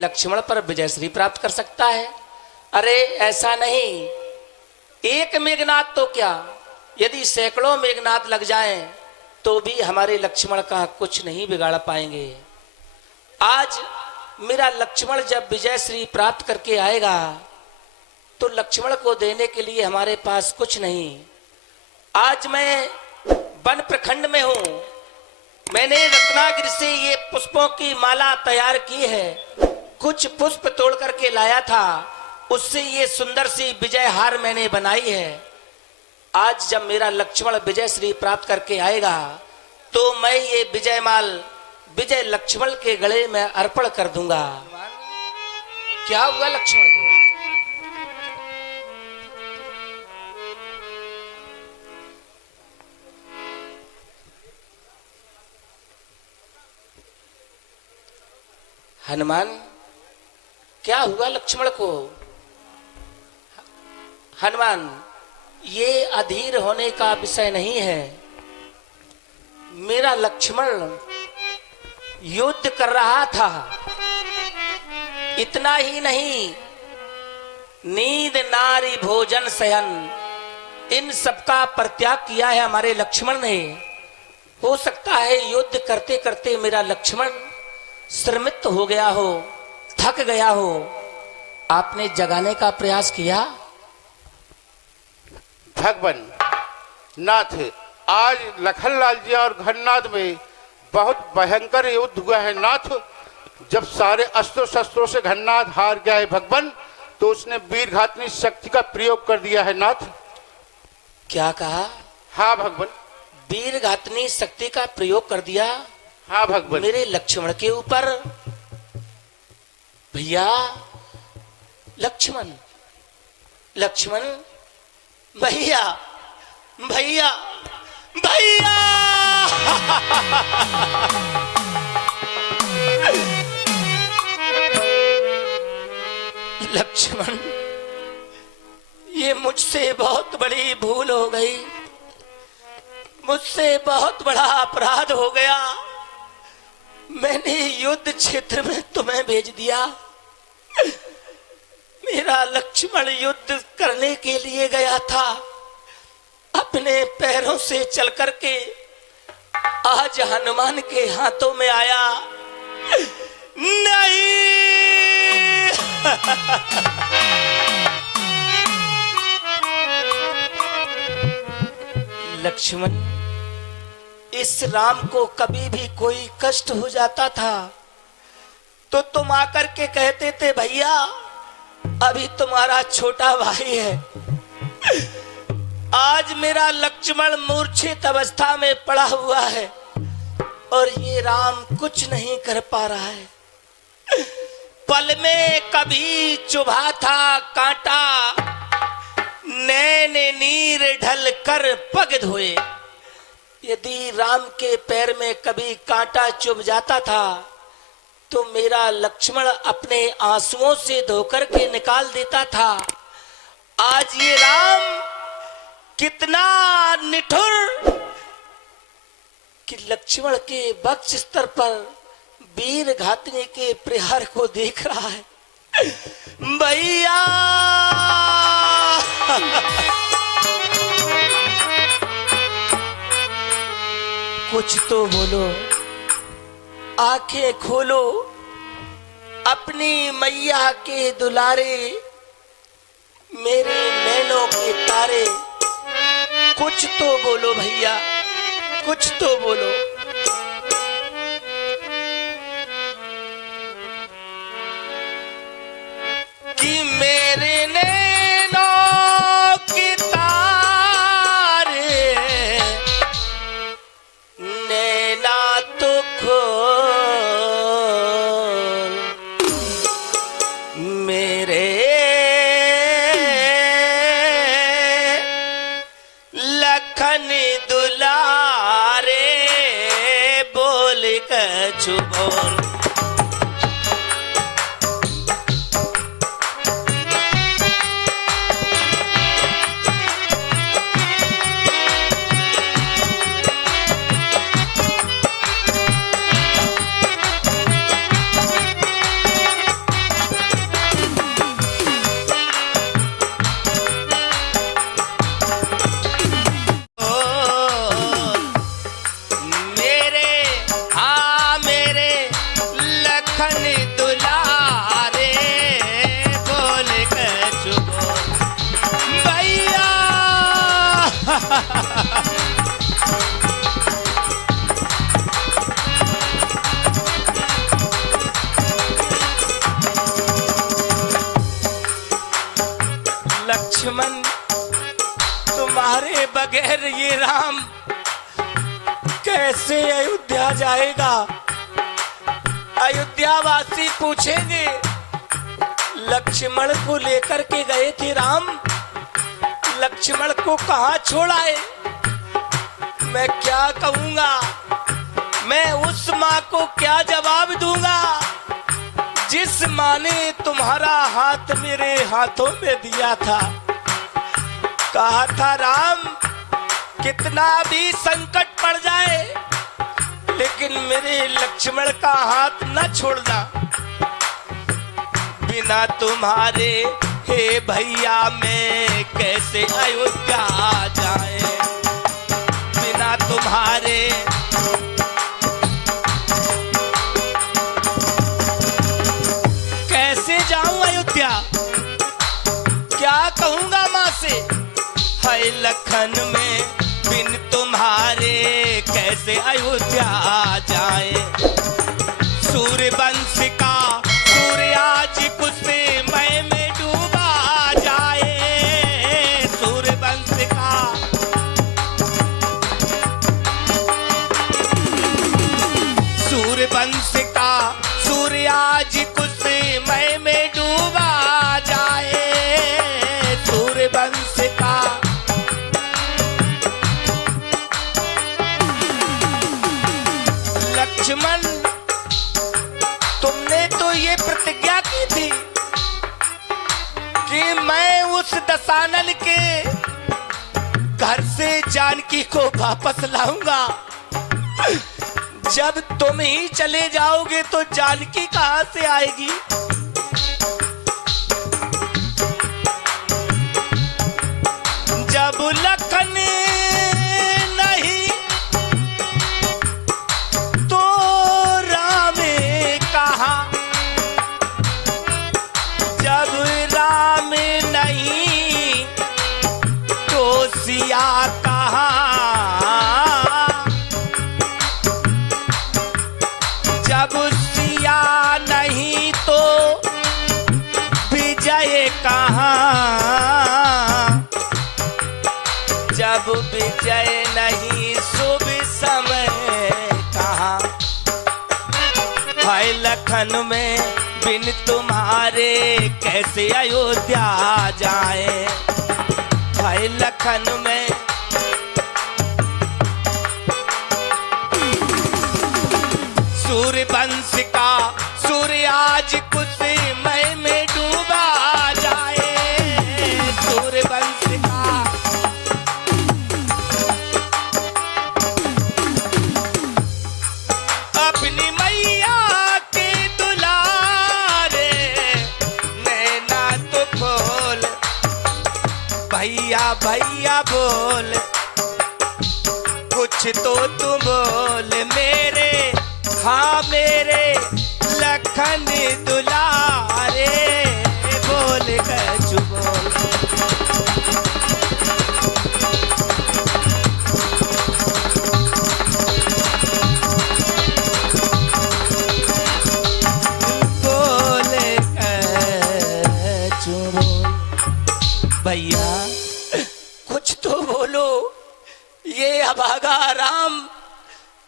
लक्ष्मण पर विजय श्री प्राप्त कर सकता है। अरे ऐसा नहीं, एक मेघनाद तो क्या, यदि सैकड़ों मेघनाद लग जाएं तो भी हमारे लक्ष्मण का कुछ नहीं बिगाड़ पाएंगे। आज मेरा लक्ष्मण जब विजय श्री प्राप्त करके आएगा तो लक्ष्मण को देने के लिए हमारे पास कुछ नहीं। आज मैं वन प्रखंड में हूं, मैंने रत्नागिरी से ये पुष्पों की माला तैयार की है, कुछ पुष्प तोड़ करके लाया था, उससे ये सुंदर सी विजय हार मैंने बनाई है। आज जब मेरा लक्ष्मण विजय श्री प्राप्त करके आएगा तो मैं ये विजय माल विजय लक्ष्मण के गले में अर्पण कर दूंगा। क्या हुआ लक्ष्मण को? हनुमान, क्या हुआ लक्ष्मण को? हनुमान, ये अधीर होने का विषय नहीं है। मेरा लक्ष्मण युद्ध कर रहा था, इतना ही नहीं, नींद नारी भोजन शयन इन सबका परित्याग किया है हमारे लक्ष्मण ने। हो सकता है युद्ध करते करते मेरा लक्ष्मण श्रमित हो गया हो, थक गया हो। आपने जगाने का प्रयास किया? भगवान नाथ, आज लखनलाल जी और घननाथ में बहुत भयंकर युद्ध हुआ है नाथ। जब सारे अस्त्र शस्त्रों से घननाथ हार गया है भगवान, तो उसने वीर घातनी शक्ति का प्रयोग कर दिया है नाथ। क्या कहा? हाँ भगवान। वीर घातनी शक्ति का प्रयोग कर दिया? हाँ भगवान। मेरे लक्ष्मण के ऊपर? भैया लक्ष्मण, लक्ष्मण, भैया भैया भैया लक्ष्मण, ये मुझसे बहुत बड़ी भूल हो गई, मुझसे बहुत बड़ा अपराध हो गया। मैंने युद्ध क्षेत्र में तुम्हें भेज दिया। मेरा लक्ष्मण युद्ध करने के लिए गया था, अपने पैरों से चल करके आज हनुमान के हाथों में आया। नहीं लक्ष्मण, इस राम को कभी भी कोई कष्ट हो जाता था तो तुम आकर के कहते थे भैया अभी तुम्हारा छोटा भाई है। आज मेरा लक्ष्मण मूर्छित अवस्था में पड़ा हुआ है और ये राम कुछ नहीं कर पा रहा है। पल में कभी चुभा था कांटा, नैन नीर ढल कर पग धोए। यदि राम के पैर में कभी कांटा चुभ जाता था तो मेरा लक्ष्मण अपने आंसुओं से धोकर के निकाल देता था। आज ये राम कितना निठुर कि लक्ष्मण के वक्ष स्तर पर वीर घातनी के प्रहार को देख रहा है। भैया कुछ तो बोलो, आंखें खोलो, अपनी मैया के दुलारे, मेरे नैनों के तारे, कुछ तो बोलो भैया, कुछ तो बोलो। कि मेरे नैनों के तारे, नैना तो खोल, मेरे लखन दुलारे, लक्ष्मण, तुम्हारे बगैर ये राम कैसे अयोध्या जाएगा? अयोध्यावासी पूछेंगे लक्ष्मण को लेकर के गए थे राम, लक्ष्मण को कहां छोड़ आए? मैं क्या कहूंगा, मैं उस मां को क्या जवाब दूंगा जिस मां ने तुम्हारा हाथ मेरे हाथों में दिया था? कहा था राम, कितना भी संकट पड़ जाए लेकिन मेरे लक्ष्मण का हाथ न छोड़ना। बिना तुम्हारे हे भैया मैं कैसे अयोध्या जाए? बिना तुम्हारे कैसे जाऊं अयोध्या? क्या कहूंगा मां से? है लखन में बिन तुम्हारे कैसे अयोध्या जाए? सूर्यवंश का सूर्य आज कुछ मय में डूबा जाए। सूर्यवंश का सूर्यवंश का सूर्य आज कुछ मय में डूबा जाए। सूर्यवंश का लक्ष्मण, तुमने तो ये प्रतिज्ञा की थी कि मैं उस दशानन के घर से जानकी को वापस लाऊंगा। जब तुम ही चले जाओगे तो जानकी कहां से आएगी? जब लखन नहीं तो राम कहा, जब राम नहीं तो सिया कहा, जब सिया नहीं तो विजय कहा, जब विजय नहीं शुभ समय कहा। हाय लखन में बिन तुम्हारे कैसे अयोध्या जाए? हाय लखन में सूर्यवंश का सूर्य आज कुछ मय में डूबा जाए। सूर्यवंश का अपनी मैया के दुलारे नैना तो खोल, भैया भैया बोल, कुछ तो तुम बोल मेरे, हाँ मेरे लखन दुलारे, बोल कछु बोल। बोल कछु बोल। भैया कुछ तो बोलो, ये अभागा राम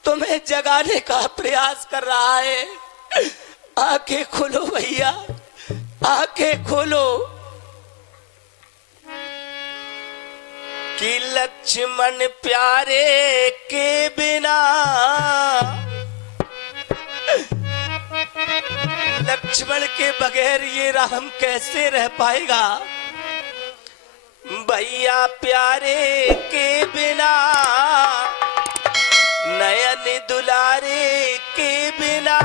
तुम्हें जगाने का प्रयास कर रहा है। आंखें खोलो भैया, आंखें खोलो। कि लक्ष्मण प्यारे के बिना, लक्ष्मण के बगैर ये राम कैसे रह पाएगा? भैया प्यारे के बिना, नयन दुलारे के बिना,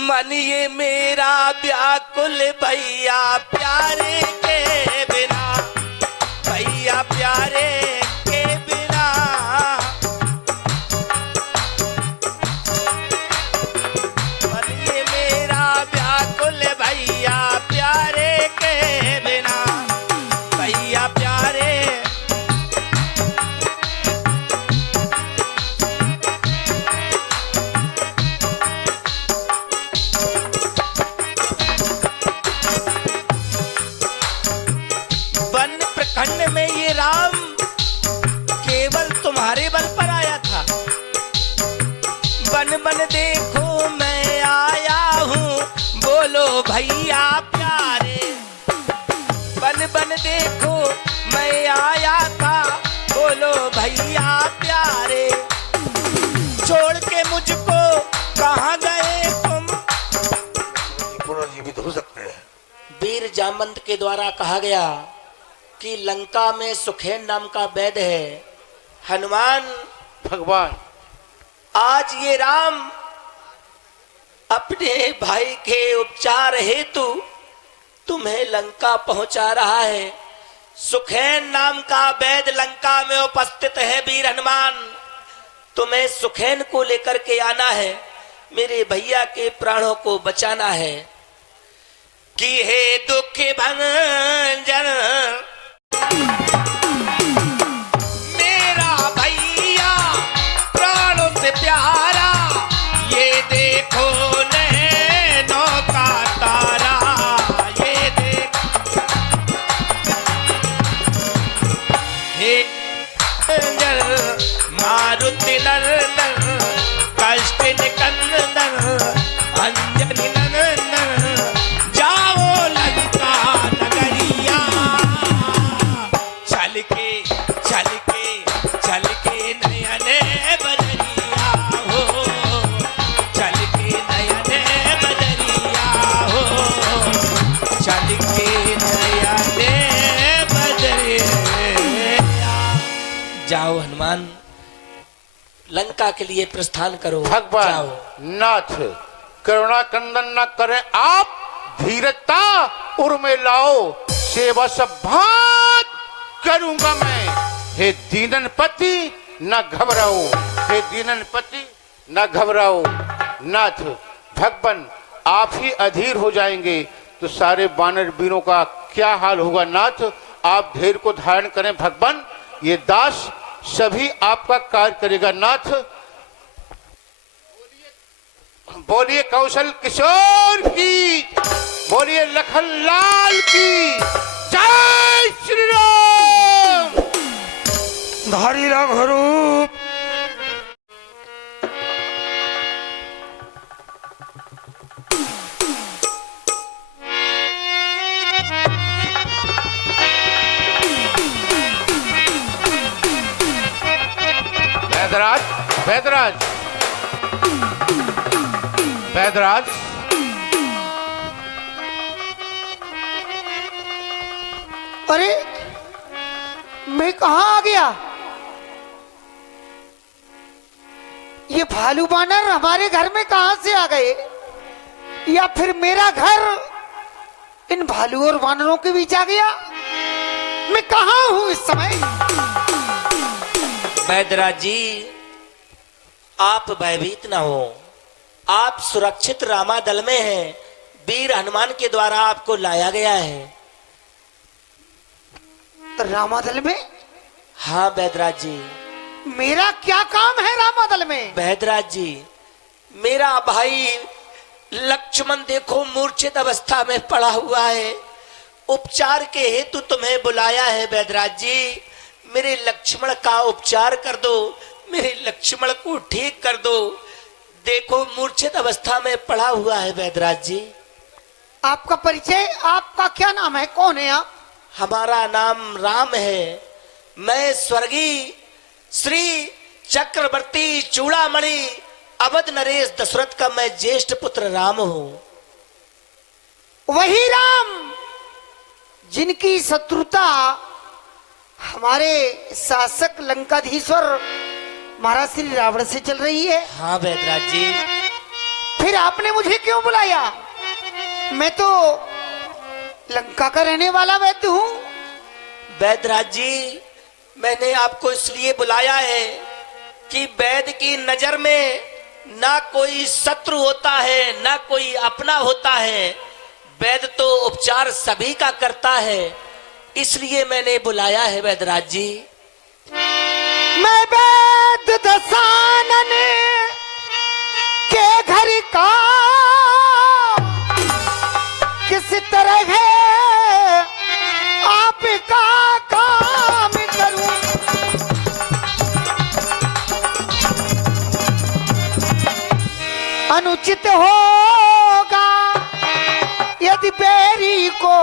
मन ये मेरा व्याकुल भैया प्यारे के बिना, भैया प्यारे के बिना। मन ये मेरा व्याकुल भैया प्यारे के बिना, भैया प्यारे। भैया प्यारे, बन बन देखो मैं आया था, बोलो भैया प्यारे, छोड़ के मुझको कहाँ गए तुम। पुनर्जीवित हो सकते हैं। वीर जामवंत के द्वारा कहा गया कि लंका में सुखेन नाम का वैद्य है। हनुमान भगवान आज ये राम अपने भाई के उपचार हेतु तुम्हें लंका पहुंचा रहा है। सुखेन नाम का वैद्य लंका में उपस्थित है। वीर हनुमान, तुम्हें सुखेन को लेकर के आना है, मेरे भैया के प्राणों को बचाना है। कि हे दुख भंजन मेरा भैया प्राणों से प्यारा, ये देखो नैनों का तारा, ये देख हे भंजन मारुति नंदन कष्ट निकंदन अंजलि नंदन, जाओ लंका नगरिया, चल के नयने बदरिया हो, चल के नयने बदरिया हो, चल के नयने बदरिया। जाओ हनुमान, लंका के लिए प्रस्थान करो। भगवान जाओ। नाथ करुणा कंदन न करें आप, धीरता उर्मे लाओ, सेवा सब भात करूंगा मैं। हे दीनन पति न घबराओ, हे दीनन पति न घबराओ। नाथ भगवान आप ही अधीर हो जाएंगे तो सारे वानर वीरों का क्या हाल होगा। नाथ आप धैर्य को धारण करें भगवान, ये दास सभी आपका कार्य करेगा। नाथ बोलिए कौशल किशोर की, बोलिए लखन लाल की जय श्री राम। धारी रघुरूप वैदराज वैदराज वैदराज अरे मैं कहाँ आ गया? ये भालू बानर हमारे घर में कहाँ से आ गए? या फिर मेरा घर इन भालू और वानरों के बीच आ गया? मैं कहाँ हूँ इस समय? वैदराज जी, आप भयभीत न हो, आप सुरक्षित रामादल में हैं। वीर हनुमान के द्वारा आपको लाया गया है। रामादल में? हाँ वैदराज जी। मेरा क्या काम है रामादल में? वैदराज जी, मेरा भाई लक्ष्मण देखो मूर्छित अवस्था में पड़ा हुआ है, उपचार के हेतु तुम्हें बुलाया है। वैदराज जी, मेरे लक्ष्मण का उपचार कर दो, मेरे लक्ष्मण को ठीक कर दो। देखो मूर्छित अवस्था में पड़ा हुआ है। वैदराज जी, आपका परिचय, आपका क्या नाम है? कौन है आप? हमारा नाम राम है। मैं स्वर्गीय श्री चक्रवर्ती चूड़ामणि अवध नरेश दशरथ का मैं ज्येष्ठ पुत्र राम हूँ। वही राम जिनकी शत्रुता हमारे शासक लंकाधीश्वर महाराज श्री रावण से चल रही है। हाँ वैदराज जी। फिर आपने मुझे क्यों बुलाया? मैं तो लंका का रहने वाला वैद्य हूँ। वैदराज जी, मैंने आपको इसलिए बुलाया है कि वैद्य की नजर में ना कोई शत्रु होता है ना कोई अपना होता है। वैद्य तो उपचार सभी का करता है, इसलिए मैंने बुलाया है वैदराज जी। मैं वैद्य दसानन के घर का किस तरह है आपका काम करूं? अनुचित होगा आदि बैरी को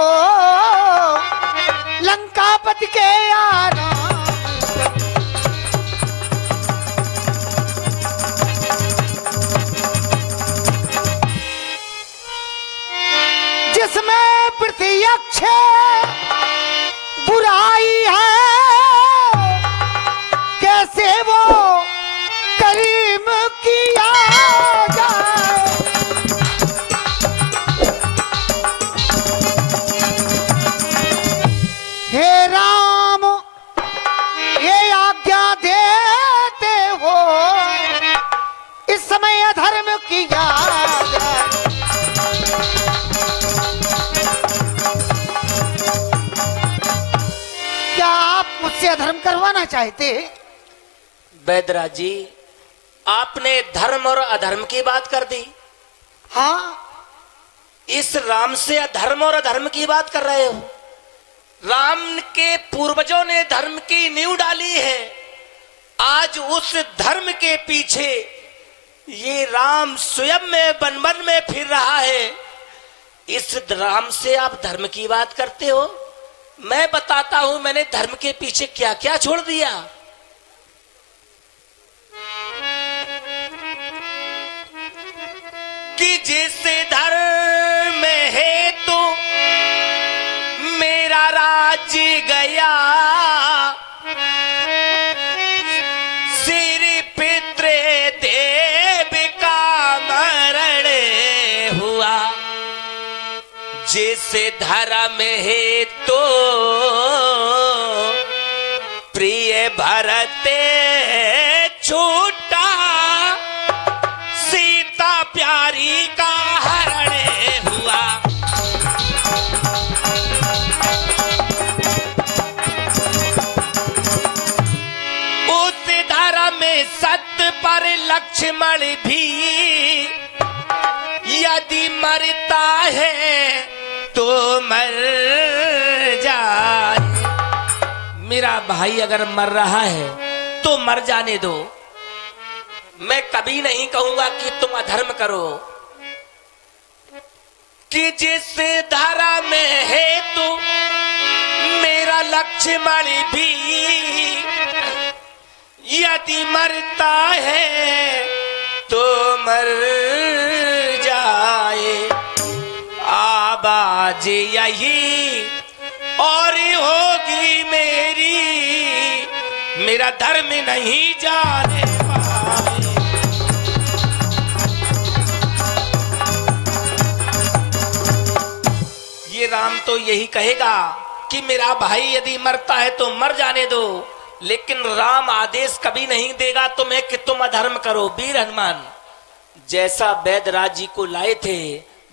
लंकापति के आना। जिसमें प्रत्यक्ष बुराई है, कैसे वो करीम किया जाए। हे राम ये आज्ञा देते हो, इस समय अधर्म किया जाए। क्या आप मुझसे अधर्म करवाना चाहते? बैदराज जी, आपने धर्म और अधर्म की बात कर दी। हाँ, इस राम से अधर्म और अधर्म की बात कर रहे हो। राम के पूर्वजों ने धर्म की नींव डाली है। आज उस धर्म के पीछे ये राम स्वयं में वन वन में फिर रहा है। इस राम से आप धर्म की बात करते हो। मैं बताता हूं मैंने धर्म के पीछे क्या क्या छोड़ दिया। कि जिस धर्म है तो मेरा राज्य गया, सिर पितृ देव का मरण हुआ। जिस धर्म है तो प्रिय भरत छूटा, सीता प्यारी का हरण हुआ। उस धर्म में सत्य पर लक्ष्मण भी यदि मरता है तो मर जाए। मेरा भाई अगर मर रहा है तो मर जाने दो। मैं कभी नहीं कहूंगा कि तुम अधर्म करो। कि जिस धारा में है तो मेरा लक्ष्मण भी यदि मरता है तो मर जाए। आवाज यही और होगी मेरी, मेरा धर्म नहीं जाने पाए। ये राम तो यही कहेगा कि मेरा भाई यदि मरता है तो मर जाने दो, लेकिन राम आदेश कभी नहीं देगा तुम्हें कि तुम अधर्म करो। वीर हनुमान, जैसा बैदराज जी को लाए थे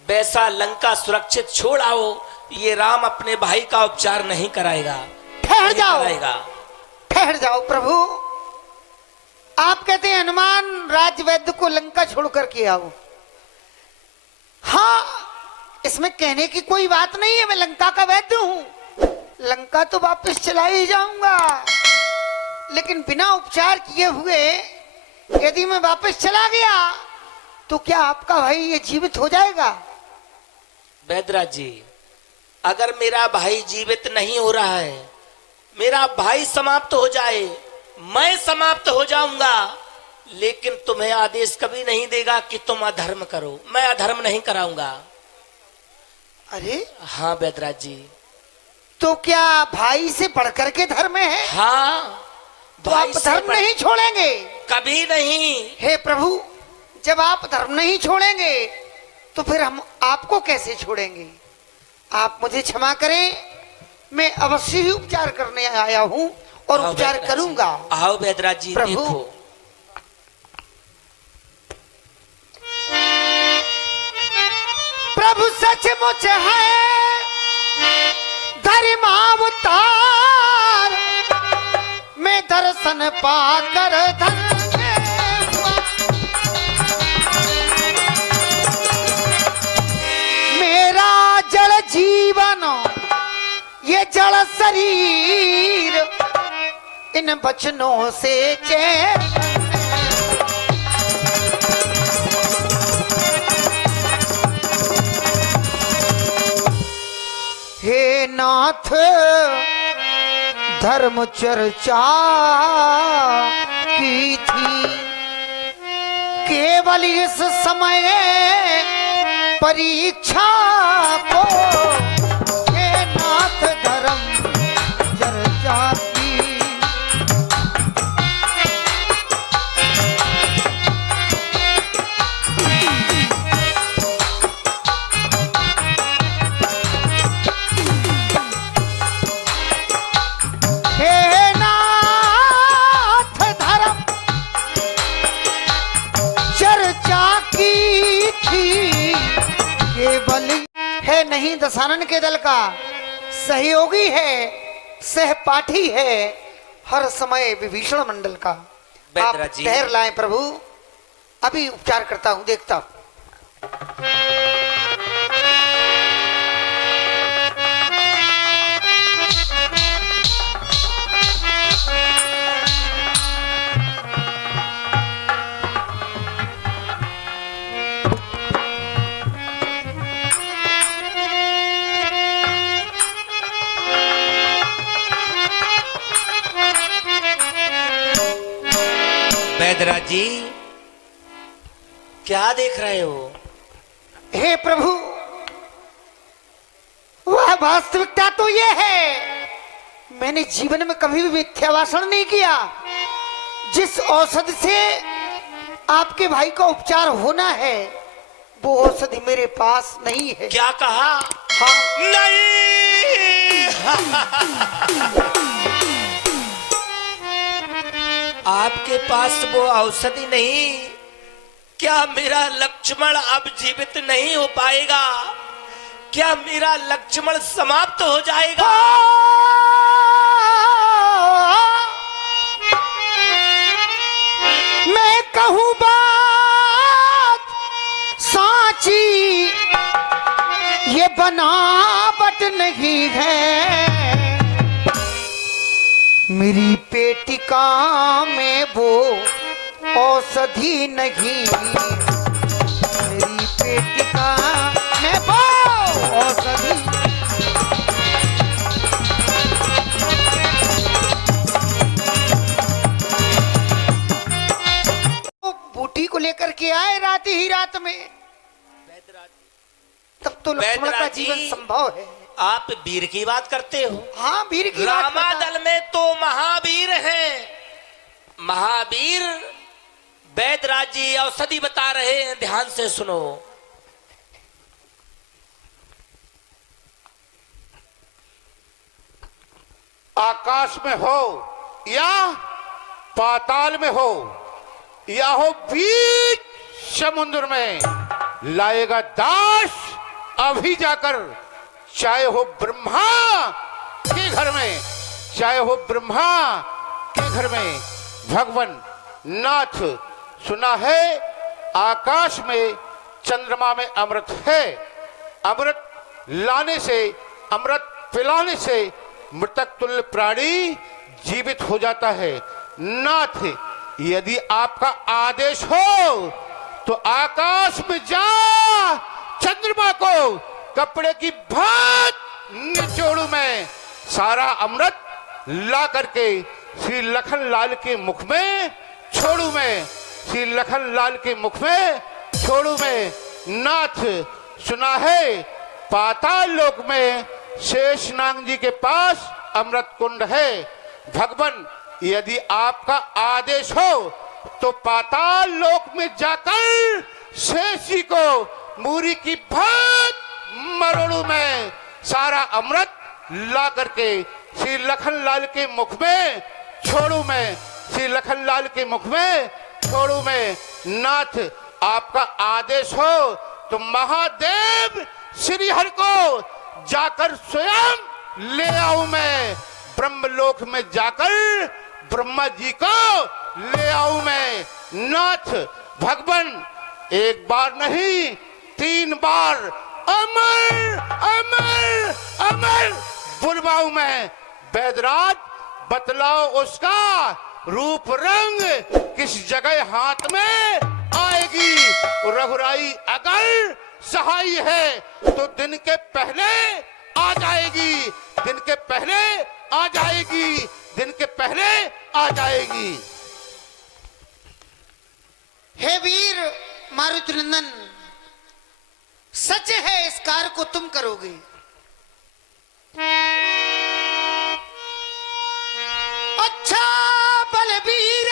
वैसा लंका सुरक्षित छोड़ आओ। ये राम अपने भाई का उपचार नहीं कराएगा। ठहर जाओ, कराएगा। ठहर जाओ प्रभु। आप कहते हैं हनुमान राजवैद्य को लंका छोड़कर के आओ। हाँ, इसमें कहने की कोई बात नहीं है। मैं लंका का वैद्य हूं। लंका तो वापस चला ही जाऊंगा, लेकिन बिना उपचार किए हुए यदि मैं वापस चला गया तो क्या आपका भाई ये जीवित हो जाएगा? बैदराज जी, अगर मेरा भाई जीवित नहीं हो रहा है, मेरा भाई समाप्त हो जाए, मैं समाप्त हो जाऊंगा, लेकिन तुम्हें आदेश कभी नहीं देगा कि तुम अधर्म करो। मैं अधर्म नहीं कराऊंगा। अरे हाँ बैदराज जी। तो क्या भाई से बढ़कर के धर्म है? हाँ, तो आप धर्म नहीं छोड़ेंगे? कभी नहीं। हे प्रभु, जब आप धर्म नहीं छोड़ेंगे तो फिर हम आपको कैसे छोड़ेंगे? आप मुझे क्षमा करें, मैं अवश्य ही उपचार करने आया हूं और उपचार करूंगा। आओ बैदराज जी, प्रभु। देखो। प्रभु सचमुच है धर्मावतार, मैं दर्शन पाकर धन्य हुआ। मेरा जड़ जीवन ये जड़ शरीर इन बचनों से चैन। नाथ धर्म चर्चा की थी, केवल इस समय परीक्षा को हे नाथ धर्म चर्चा की। हे नाथ धर्म चर्चा की थी, केवल है नहीं दशानन के दल का सहयोगी है, सहपाठी है हर समय विभीषण मंडल का। आप बैदरा जी। ठहर लाएं प्रभु, अभी उपचार करता हूं, देखता हूं। बैदरा जी, क्या देख रहे हो? हे प्रभु, वह वास्तविकता तो यह है, मैंने जीवन में कभी भी मिथ्या भाषण नहीं किया। जिस औषधि से आपके भाई का उपचार होना है वो औषधि मेरे पास नहीं है। क्या कहा? हाँ, नहीं। आपके पास वो औषधि नहीं? क्या मेरा लक्ष्मण अब जीवित नहीं हो पाएगा? क्या मेरा लक्ष्मण समाप्त हो जाएगा? मैं कहूँ बात साची, ये बनावट नहीं है। मेरी पेटिका में वो औषधि नहीं, मेरी पेटिका में वो औषधि। बूटी को लेकर के आए रात ही रात में, तब तो लक्ष्मण का जीवन संभव है। आप वीर की बात करते हो? हाँ, वीर की बात करता हूं। रामादल में तो महावीर हैं। महावीर बैदराज जी औषधि बता रहे हैं, ध्यान से सुनो। आकाश में हो या पाताल में हो या हो बीच समुद्र में, लाएगा दास अभी जाकर, चाहे हो ब्रह्मा के घर में, चाहे हो ब्रह्मा के घर में। भगवान नाथ, सुना है आकाश में चंद्रमा में अमृत है, अमृत लाने से, अमृत पिलाने से मृतक तुल्य प्राणी जीवित हो जाता है। नाथ, यदि आपका आदेश हो तो आकाश में जा, चंद्रमा को कपड़े की भात निचोड़ू मैं, सारा अमृत ला करके श्री लखन लाल के मुख में छोड़ू मैं, श्री लखन लाल के मुख में छोड़ू मैं। नाथ, सुना है पाताल लोक में शेषनाग जी के पास अमृत कुंड है। भगवान, यदि आपका आदेश हो तो पाताल लोक में जाकर शेष जी को मूरी की भात मरोड़ू में, सारा अमृत ला करके श्री लखन लाल के मुख में छोड़ू मैं, श्री लखन लाल के मुख में छोड़ू मैं। नाथ, आपका आदेश हो तो महादेव श्री हरि को जाकर स्वयं ले आऊं मैं, ब्रह्मलोक में जाकर ब्रह्मा जी को ले आऊं मैं। नाथ, भगवान, एक बार नहीं 3 बार अमर अमर अमर बुलवाऊं मैं। बैदराज, बतलाओ उसका रूप रंग किस जगह हाथ में आएगी। रघुराई अगर सहाय है तो दिन के पहले आ जाएगी, दिन के पहले आ जाएगी, दिन के पहले आ जाएगी। हे वीर मारुतिनंदन, सच है इस कार्य को तुम करोगे। अच्छा बलबीर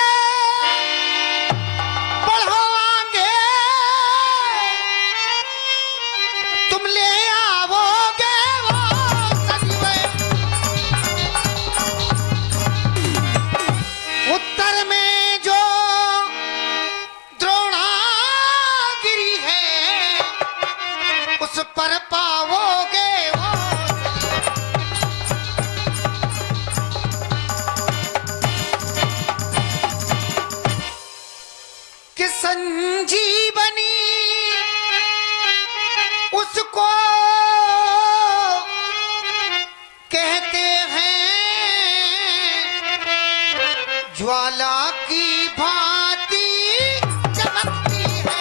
बढ़ो आगे, तुम ले आओगे वो सजीवे। उत्तर में जो द्रोणागिरी है, उस पर पाओगे वो। कि संजीवनी उसको कहते हैं, ज्वाला की भांति चमकती है।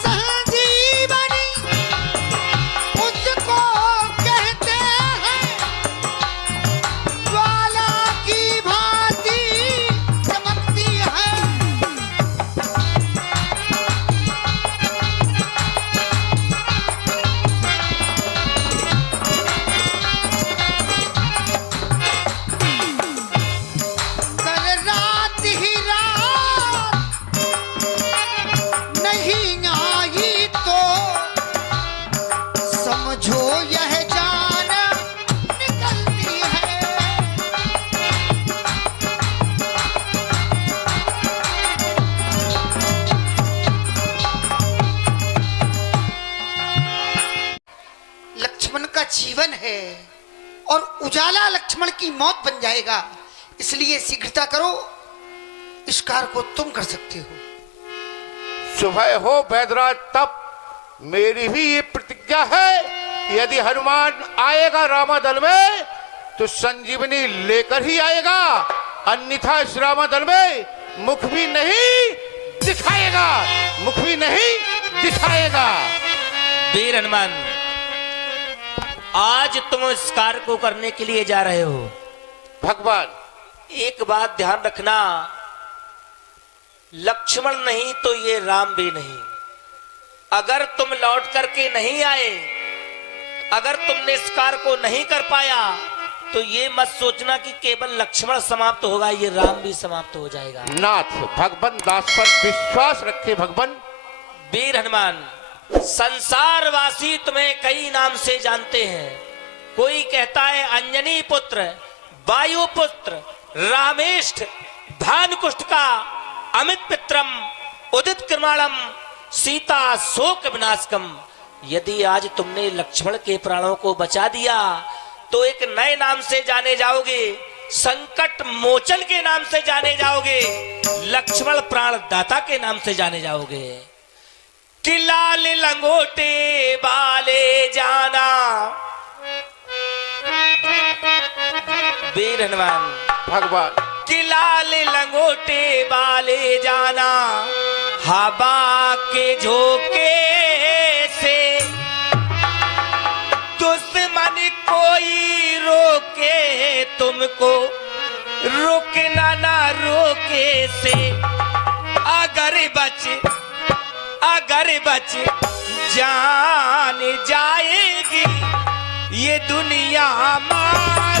संजीवनी उसको कहते हैं, ज्वाला की भांति चमकती है। कल रात ही रात नहीं आई तो समझो यह जान निकलती है। लक्ष्मण का जीवन है और उजाला लक्ष्मण की मौत बन जाएगा, इसलिए शीघ्रता करो, इस कार्य को तुम कर सकते हो। सुबह हो वैदराज तब मेरी भी ये प्रतिज्ञा है, यदि हनुमान आएगा रामादल में तो संजीवनी लेकर ही आएगा, अन्यथा इस रामादल में मुख भी नहीं दिखाएगा, मुख भी नहीं दिखाएगा। वीर हनुमान, आज तुम इस कार्य को करने के लिए जा रहे हो। भगवान, एक बात ध्यान रखना, लक्ष्मण नहीं तो ये राम भी नहीं। अगर तुम लौट करके नहीं आए, अगर तुमने इस कार्य को नहीं कर पाया, तो ये मत सोचना कि केवल लक्ष्मण समाप्त होगा, ये राम भी समाप्त हो जाएगा। नाथ भगवान दास पर विश्वास रखे। भगवान वीर हनुमान, संसारवासी तुम्हें कई नाम से जानते हैं। कोई कहता है अंजनी पुत्र, वायुपुत्र, रामेष्ठ, भानुकुष्ठ का, अमित पित्रम, उदित कृमाणम, सीता शोक विनाशकम। यदि आज तुमने लक्ष्मण के प्राणों को बचा दिया तो एक नए नाम से जाने जाओगे, संकट मोचन के नाम से जाने जाओगे, लक्ष्मण प्राण दाता के नाम से जाने जाओगे। कि लाल लंगोटे वाले जाना, वीर हनुमान भगवान कि लाल लंगोटे वाले जाना, हवा के झोंके से दुश्मन कोई रोके तुमको, रुकना ना रोके से। अगर बच जान जाएगी ये दुनिया हमारी।